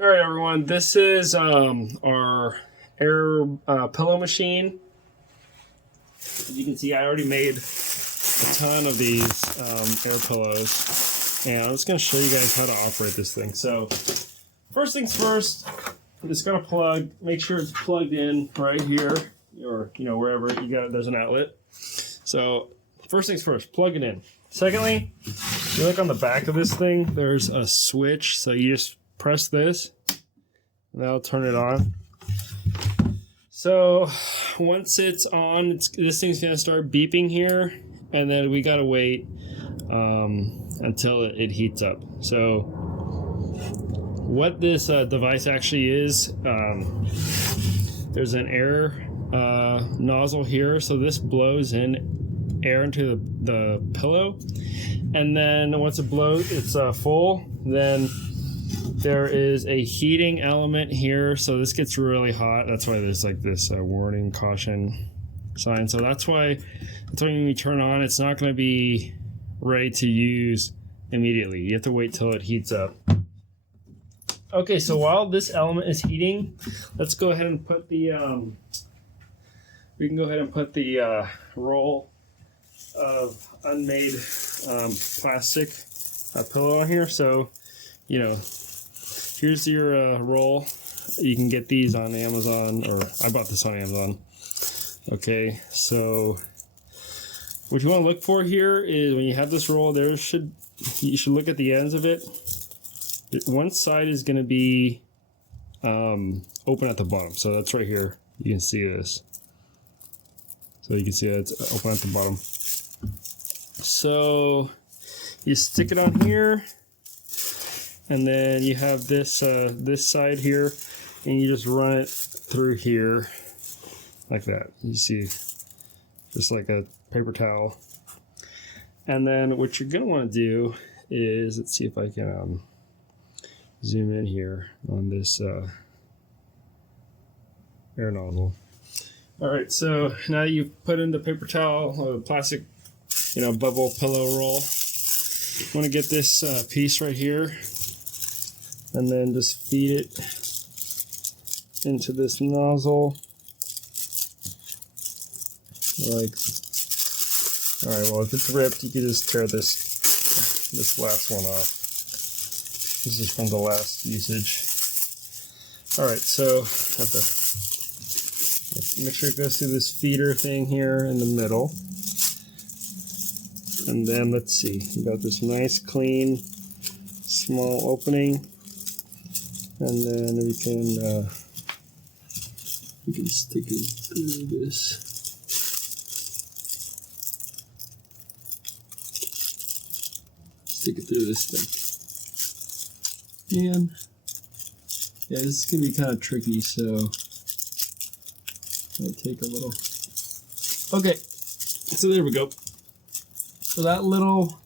All right, everyone. This is our air pillow machine. As you can see, I already made a ton of these air pillows, and I'm just going to show you guys how to operate this thing. So, first things first, I'm just going to plug. Make sure it's plugged in right here, or wherever you got. There's an outlet. So, first things first, plug it in. Secondly, if you look on the back of this thing, there's a switch. So you just press this, and that'll turn it on. So once it's on, this thing's gonna start beeping here, and then we gotta wait until it heats up. So what this device actually is, there's an air nozzle here, so this blows in air into the pillow, and then once it blows, it's full, then there is a heating element here, so this gets really hot. That's why there's like this warning caution sign. So that's why when you turn on, it's not going to be ready to use immediately. You have to wait till it heats up. Okay, so while this element is heating, let's go ahead and put the roll of unmade plastic pillow on here. So here's your roll. You can get these on Amazon, or I bought this on Amazon. Okay, so what you want to look for here is when you have this roll, you should look at the ends of it. One side is going to be open at the bottom, so that's right here. You can see this. So you can see that it's open at the bottom. So you stick it on here, and then you have this this side here, and you just run it through here like that. You see, just like a paper towel. And then what you're gonna want to do is, let's see if I can zoom in here on this air nozzle. All right, so now you've put in the paper towel or the plastic, bubble pillow roll. You want to get this piece right here, and then just feed it into this nozzle. All right, well, if it's ripped, you can just tear this last one off. This is from the last usage. All right, so have to make sure it goes through this feeder thing here in the middle. And then let's see, you got this nice clean small opening, and then we can stick it through this. Stick it through this thing. And yeah, this is gonna be kind of tricky, so might take a little. Okay, so there we go. So that little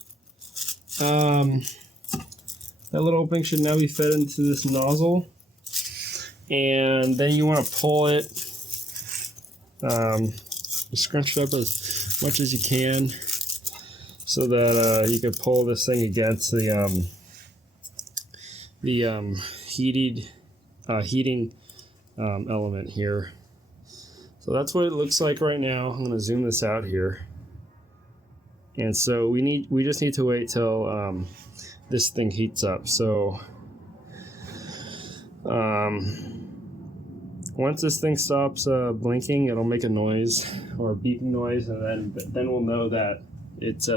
opening should now be fed into this nozzle, and then you want to pull it, scrunch it up as much as you can, so that you can pull this thing against the heating element here. So that's what it looks like right now. I'm going to zoom this out here. And so we just need to wait till this thing heats up. So once this thing stops blinking, it'll make a noise or a beeping noise, and then we'll know that it's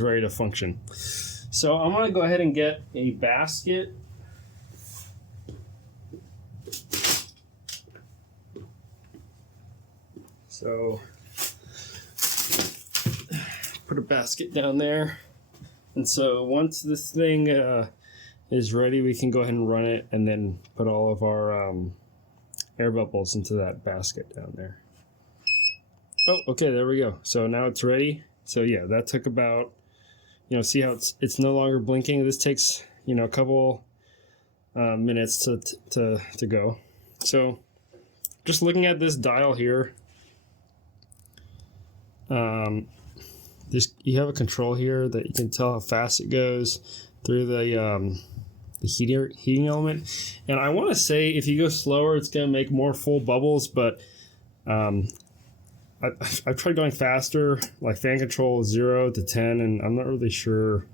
ready to function. So I'm gonna go ahead and get a basket. So put a basket down there, and so once this thing is ready, we can go ahead and run it, and then put all of our air bubbles into that basket down there. Oh, okay, there we go. So now it's ready. So yeah, that took about, see how it's no longer blinking. This takes a couple minutes to go. So just looking at this dial here, you have a control here that you can tell how fast it goes through the the heating element. And I want to say if you go slower, it's going to make more full bubbles, but I've tried going faster, like fan control 0 to 10, and I'm not really sure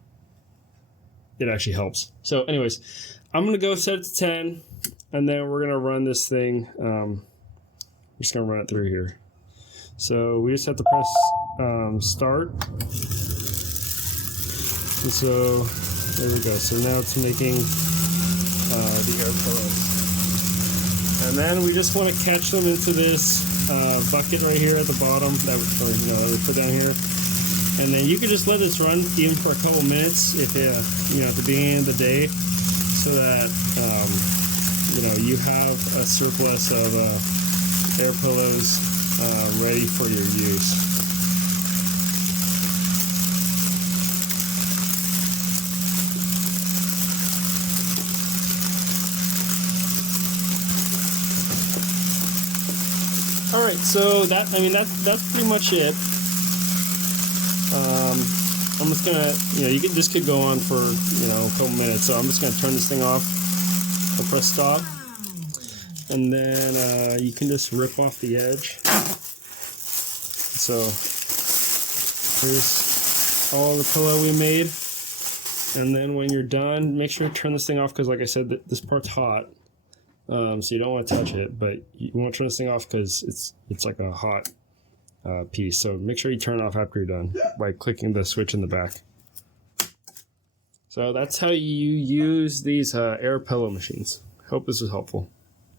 it actually helps. So anyways, I'm going to go set it to 10, and then we're going to run this thing. I'm just going to run it through here. So we just have to press start. And so there we go. So now it's making the air pillows. And then we just want to catch them into this bucket right here at the bottom that we put down here. And then you can just let this run even for a couple minutes if at the beginning of the day, so that you have a surplus of air pillows ready for your use. All right, so that's pretty much it. I'm just gonna, this could go on for a couple minutes. So I'm just gonna turn this thing off. I'll press stop, and then you can just rip off the edge. So here's all the pillow we made, and then when you're done, make sure to turn this thing off because, like I said, this part's hot. So you don't want to touch it, but you want to turn this thing off because it's like a hot piece. So make sure you turn it off after you're done by clicking the switch in the back. So that's how you use these air pillow machines. Hope this was helpful.